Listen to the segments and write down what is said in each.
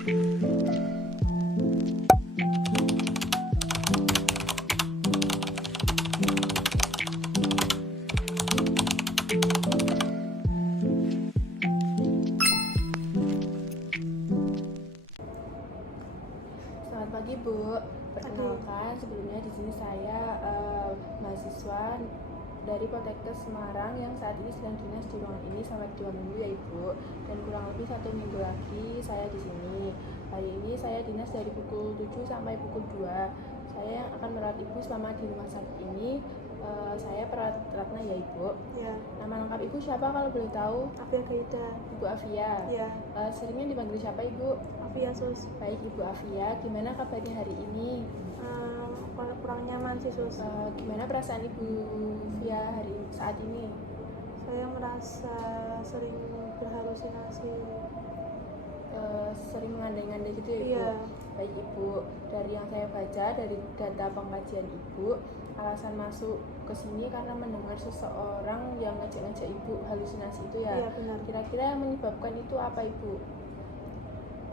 Selamat pagi Bu, perkenalkan sebelumnya di sini saya mahasiswa dari Poltekkes Semarang yang saat ini sedang dinas di ruangan ini selama 2 minggu ya Ibu, dan kurang lebih 1 minggu lagi saya di sini. Hari ini saya dinas dari pukul 7 sampai pukul 2. Saya yang akan merawat Ibu selama di rumah sakit ini. Saya perawat Ratna ya Ibu. Ya. Nama lengkap Ibu siapa kalau boleh tahu? Afia Gaida. Ibu Afia. Ya. Seringnya dipanggil siapa Ibu? Afia Sus. Baik Ibu Afia, gimana kabarnya hari ini? Kurang nyaman sih Sus. Gimana perasaan Ibu Afia saat ini? Saya merasa sering berhalusinasi. Sering ngandai-ngandai gitu ya Ibu? Iya. Baik Ibu, dari yang saya baca dari data pengkajian Ibu, alasan masuk ke sini karena mendengar seseorang yang ngejek-ngejek Ibu halusinasi itu ya? Iya benar. Kira-kira yang menyebabkan itu apa Ibu?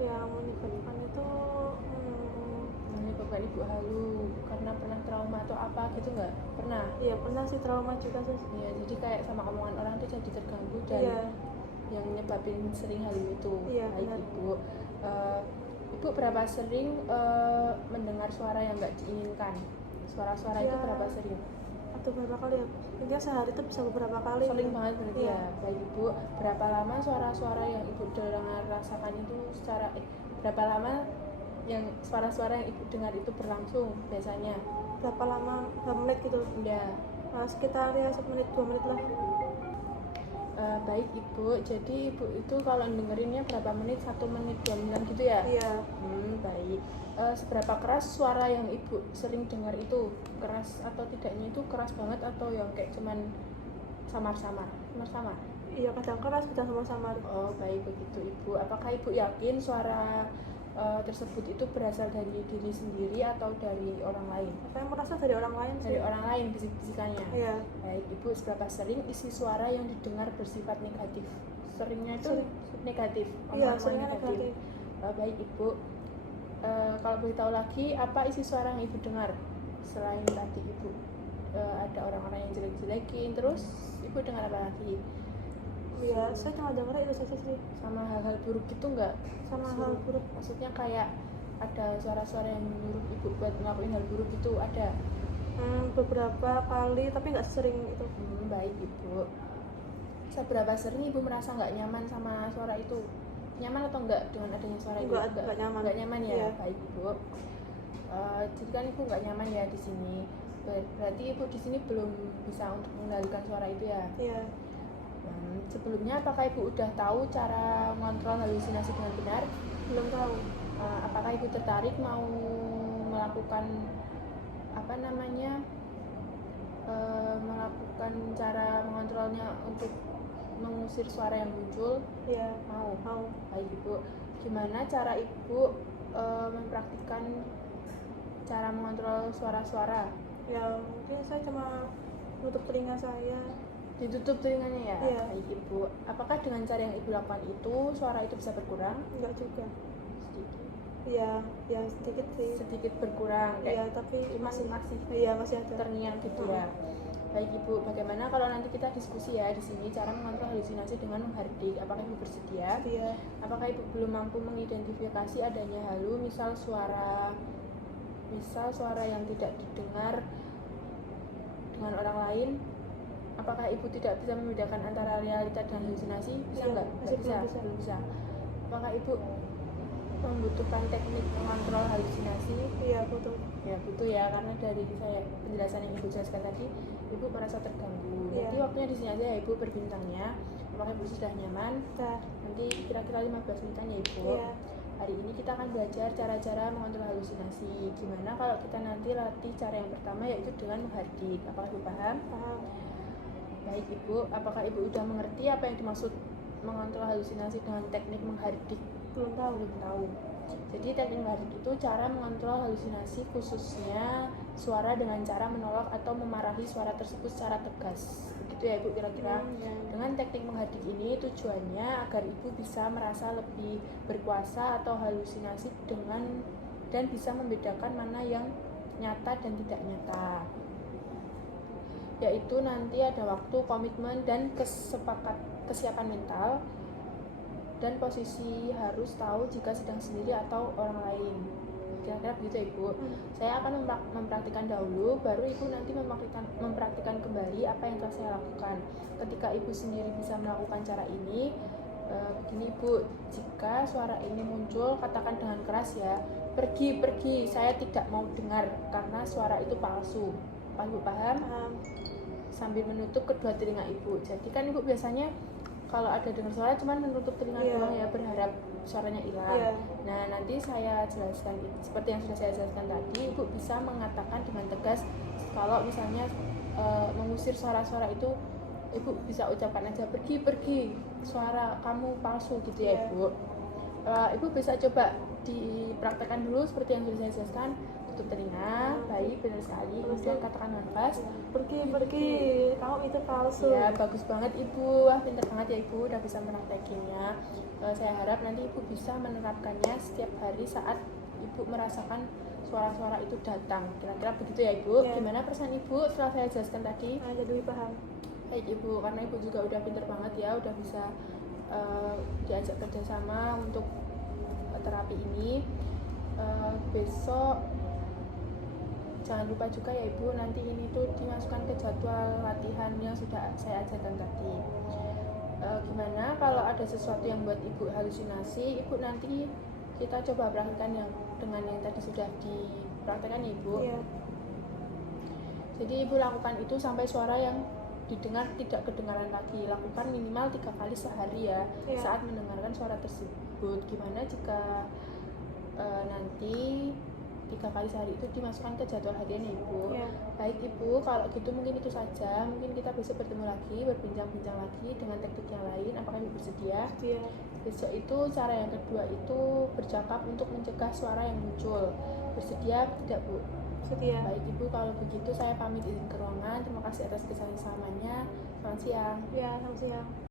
Yang menyebabkan itu Menyebabkan Ibu halu karena pernah trauma atau apa gitu nggak? Pernah? Iya pernah sih, trauma juga Sus. Iya, jadi kayak sama omongan orang tuh jadi terganggu dan Iya. yang nyebabin sering halu itu. Iya, Baik benar. Ibu, Ibu berapa sering mendengar suara yang nggak diinginkan? Suara-suara itu Ya. berapa sering? Atau berapa kali ya? Intinya sehari itu bisa beberapa kali. Sering banget berarti Iya. ya. Baik Ibu, berapa lama suara-suara yang Ibu dengar rasakan itu secara berapa lama yang suara-suara yang Ibu dengar itu berlangsung biasanya? Berapa lama? Berapa menit gitu? Ya. Sekitar ya 1 menit 2 menit lah. Baik Ibu, jadi Ibu itu kalau dengerinnya berapa menit? 1 menit, 2 menit gitu ya? Iya. Baik. Seberapa keras suara yang Ibu sering dengar itu? Keras atau tidaknya itu keras banget atau yang kayak cuman samar-samar? Samar-samar? Iya, kadang keras, kadang samar-samar. Oh baik, begitu Ibu. Apakah Ibu yakin suara tersebut itu berasal dari diri sendiri atau dari orang lain? Saya merasa dari orang lain sih. Dari orang lain bisik-bisikannya? Iya. Baik Ibu, seberapa sering isi suara yang didengar bersifat negatif? Seringnya itu Sering. Negatif? Iya, Omongan seringnya negatif. Baik Ibu, kalau boleh tahu lagi, apa isi suara yang Ibu dengar? Selain tadi Ibu ada orang-orang yang jelek-jelekin, terus Ibu dengar apa lagi? Iya, saya cuma dengar itu saja sih. Sama hal-hal buruk gitu nggak? Sama hal buruk. Maksudnya kayak ada suara-suara yang menyuruh Ibu buat ngelakuin hal buruk itu ada? Beberapa kali, tapi nggak sering itu. Baik Ibu, seberapa sering Ibu merasa nggak nyaman sama suara itu? Nyaman atau enggak dengan adanya suara itu? Nggak nyaman. Nggak nyaman ya? Iya. Baik Ibu, jadi kan Ibu nggak nyaman ya di sini. Berarti Ibu di sini belum bisa untuk mengendalikan suara itu ya? Iya. Sebelumnya apakah Ibu udah tahu cara mengontrol halusinasi dengan benar? Belum tahu. Apakah Ibu tertarik mau melakukan melakukan cara mengontrolnya untuk mengusir suara yang muncul? Iya. Mau. Baik Ibu, gimana cara Ibu mempraktikkan cara mengontrol suara-suara? Ya mungkin saya cuma nutup telinga saya. Ditutup telinganya ya? Iya. Baik Ibu, apakah dengan cara yang Ibu lakukan itu suara itu bisa berkurang? Enggak juga. Sedikit. Iya, ya sedikit sih. Sedikit berkurang, Iya, kayak tapi masih iya masih ada. terngiang gitu ya. Baik Ibu, bagaimana kalau nanti kita diskusi ya di sini cara mengontrol halusinasi dengan menghardik? Apakah Ibu bersedia? Iya. Apakah Ibu belum mampu mengidentifikasi adanya halu, misal suara yang tidak didengar dengan orang lain? Apakah Ibu tidak bisa membedakan antara realita dan halusinasi? Bisa Iya, nggak? masih Belum bisa. Apakah Ibu membutuhkan teknik mengontrol halusinasi? Iya, butuh. Ya butuh ya, karena dari penjelasan yang Ibu jelaskan tadi, Ibu merasa terganggu. Iya. Nanti waktunya di sini aja ya Ibu berbintangnya. Apakah Ibu sudah nyaman? Nah, Nanti kira-kira 15 menitan ya Ibu. iya. Hari ini kita akan belajar cara-cara mengontrol halusinasi. Gimana kalau kita nanti latih cara yang pertama, yaitu dengan menghardik. Apakah Ibu paham? Paham. Baik Ibu, apakah Ibu sudah mengerti apa yang dimaksud mengontrol halusinasi dengan teknik menghardik? Belum tahu. Belum tahu. Jadi teknik menghadik itu cara mengontrol halusinasi, khususnya suara dengan cara menolak atau memarahi suara tersebut secara tegas. Begitu ya Ibu kira-kira. Ya. Dengan teknik menghadik ini tujuannya agar Ibu bisa merasa lebih berkuasa atau halusinasi dan bisa membedakan mana yang nyata dan tidak nyata. Yaitu nanti ada waktu, komitmen, dan kesiapan mental, dan posisi harus tahu jika sedang sendiri atau orang lain. Kira-kira begitu ya Ibu. Saya akan mempraktikkan dahulu, baru Ibu nanti mempraktikkan kembali apa yang telah saya lakukan. Ketika Ibu sendiri bisa melakukan cara ini, begini Ibu, jika suara ini muncul, katakan dengan keras ya, pergi, saya tidak mau dengar karena suara itu palsu. Ibu paham? Sambil menutup kedua telinga Ibu. Jadi kan Ibu biasanya kalau ada dengar suara cuman menutup telinga doang ya, berharap suaranya hilang. Nah, nanti saya jelaskan seperti yang sudah saya jelaskan tadi, Ibu bisa mengatakan dengan tegas. Kalau misalnya mengusir suara-suara itu, Ibu bisa ucapkan aja, pergi, suara kamu palsu gitu ya Ibu. Ibu bisa coba dipraktekkan dulu seperti yang sudah saya jelaskan. Tutup telinga, baik, benar sekali. Kemudian katakan dengan keras, pergi, kamu itu palsu. Ya, bagus banget Ibu. Wah, pintar banget ya Ibu, udah bisa meraktekinnya. Saya harap nanti Ibu bisa menerapkannya setiap hari saat Ibu merasakan suara-suara itu datang. Kira-kira begitu ya Ibu. Gimana perasaan Ibu setelah saya jelaskan tadi? Jadi paham. Baik Ibu, karena Ibu juga udah pintar banget ya, udah bisa diajak kerjasama untuk terapi ini. Besok jangan lupa juga ya Ibu, nanti ini tuh dimasukkan ke jadwal latihan yang sudah saya ajarkan tadi. Gimana kalau ada sesuatu yang buat Ibu halusinasi, Ibu nanti kita coba praktekkan yang dengan yang tadi sudah dipraktekkan ya Ibu. Jadi Ibu lakukan itu sampai suara yang didengar tidak kedengaran lagi. Lakukan minimal 3 kali sehari ya, saat mendengarkan suara tersebut. Gimana jika nanti 3 kali sehari itu dimasukkan ke jadwal harian ya Ibu. Baik Ibu, kalau gitu mungkin itu saja. Mungkin kita besok bertemu lagi, berbincang-bincang lagi dengan teknik yang lain. Apakah Ibu bersedia? Besok itu cara yang kedua itu bercakap untuk mencegah suara yang muncul. Bersedia tidak Bu? Sedia. Baik Ibu, kalau begitu saya pamit izin ke ruangan. Terima kasih atas kesempatannya. Selamat siang. Selamat siang.